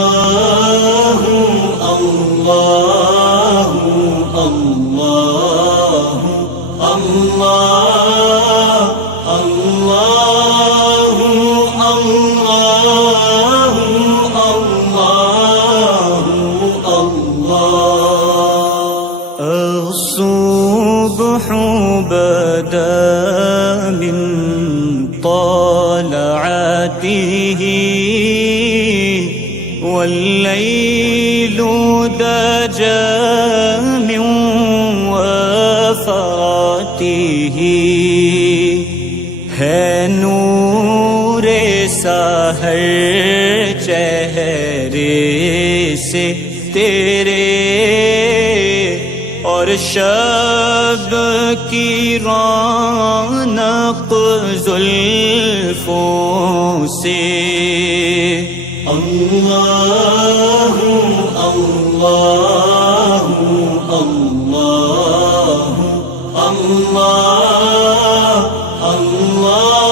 الله الله الله الله الله الله الله الصبح بدا من طلعته والليل دجى من وفاته ہے نور سحر چہرے سے تیرے اور شب کی رونق زلفوں سے اللہ اللہ اللہ اللہ اللہ